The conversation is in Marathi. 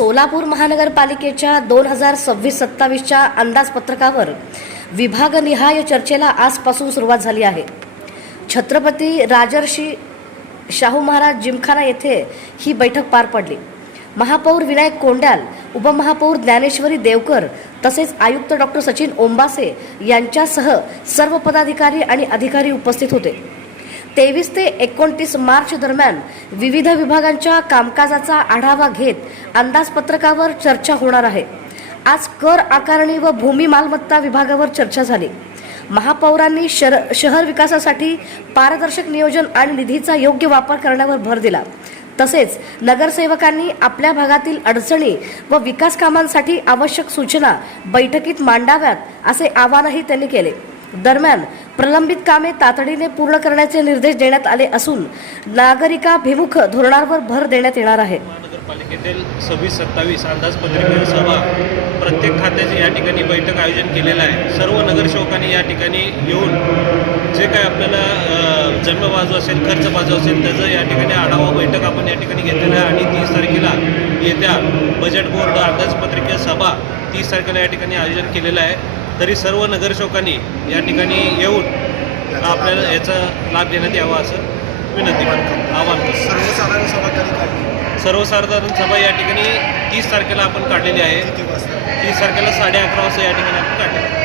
सोलापूर महानगरपालिकेच्या 2026-27च्या अंदाजपत्रकावर विभागनिहाय चर्चेला आजपासून सुरुवात झाली आहे। छत्रपती राजर्षी शाहू महाराज जिमखाना येथे ही बैठक पार पडली। महापौर विनायक कोंडाल, उपमहापौर ज्ञानेश्वरी देवकर तसेच आयुक्त डॉक्टर सचिन ओंबासे यांच्यासह सर्व पदाधिकारी आणि अधिकारी उपस्थित होते। 23 ते 29 मार्च दरम्यान विविध विभागांच्या कामकाजाचा आढावा घेत अंदाजपत्रकावर चर्चा होणार आहे। आज कर आकारणी व भूमी मालमत्ता विभागावर चर्चा झाली। महापौरांनी शहर विकासासाठी पारदर्शक नियोजन आणि निधीचा योग्य वापर करण्यावर भर दिला। तसेच नगरसेवकांनी आपल्या भागातील अडचणी व विकास कामांसाठी आवश्यक सूचना बैठकीत मांडाव्यात असे आवाहनही त्यांनी केले। दरम्यान प्रलंबित कामे तातडीने पूर्ण करण्याचे निर्देश देण्यात आले असून नागरिकाभिमुख धोरणांवर भर देण्यात येणार आहे। महानगरपालिकेतील 26-27 अंदाजपत्रकाची सभा प्रत्येक खात्याचे या ठिकाणी बैठक आयोजन केलेलं आहे। सर्व नगरसेवकांनी या ठिकाणी येऊन जे काय आपल्याला जन्म बाजू असेल, खर्च बाजू असेल त्याचं या ठिकाणी आढावा बैठक आपण या ठिकाणी घेतलेला आहे आणि 30 तारखेला येत्या बजेट बोर्ड अंदाजपत्रकीय सभा 30 तारखेला या ठिकाणी आयोजन केलेलं आहे। तरी सर्व नगरसेवकांनी या ठिकाणी येऊन आपल्याला याचा लाभ देण्यात यावा असं विनंती आवाहन करतो। सर्वसाधारण सभा या ठिकाणी 30 तारखेला आपण काढलेली आहे। 30 तारखेला 11:30 वाजता या ठिकाणी आपण काढली।